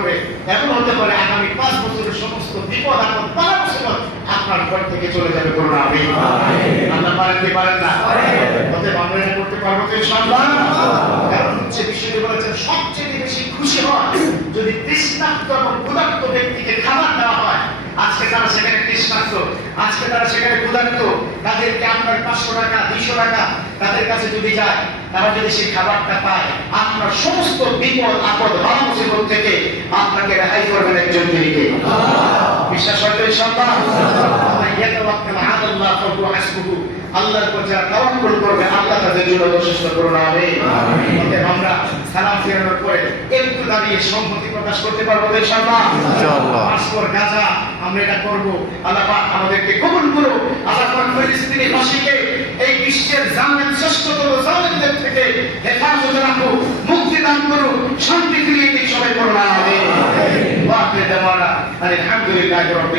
করে এমন হতে পারে আগামী 5 বছরের সমস্ত বিপদ আপদ বালা মুসিবত আপনার ঘর থেকে চলে যাবে। করুন আমিন। আল্লাহ পারেন কি পারেন না? অতএব আমরা এটা করতে পারবো তো ইনশাআল্লাহ। কারণ হচ্ছে বিশ্বনবী বলেছেন সবচেয়ে বেশি খুশি হয় যদি তৃষ্ণার্ত এবং ক্ষুধার্ত ব্যক্তিকে খাবার দেওয়া হয়। আজকে তারা সেখানে তৃষ্ণার্ত, আজকে তারা সেখানে ক্ষুধার্ত, তাদেরকে আপনার 500 টাকা 200 টাকা তাদের কাছে যদি যায়, তারা যদি সেই খাবারটা পায়, আপনার সমস্ত বিপদ আপদ বালা মুসিবত থেকে আপনাকে রেহাই করবেন একজন তিনিকে। বিশ্বাস হয়তো ইনশাআল্লাহ। ইয়াতাওয়াক্কাল আলাল্লাহ ফাহুয়া হাসবুহু। আল্লাহর উপর যারা তাওয়াক্কুল করবে আল্লাহ তাদের জন্য যথেষ্ট। করুন আমিন। অতএব আমরা সালাম ফেরানোর পরে একটু দাঁড়িয়ে সম্মতি প্রকাশ করতে পারবো ইনশাআল্লাহ। ইনশাআল্লাহ। আসর গাজা আমরা এটা করব। আল্লাহ পাক আমাদেরকে কবুল করুন। আল্লাহ পাক ফিলিস্তিনি বাসীকে এই বিশ্বের জালেম শ্রেষ্ঠতম জালেমদের থেকে হেফাজত রাখুন, মুক্তি দান করুন, শান্তি ফিরিয়ে দিন। সবাই করুন আমিন। ওয়া আখিরু দাওয়ানা আলহামদুলিল্লাহি রাব্বিল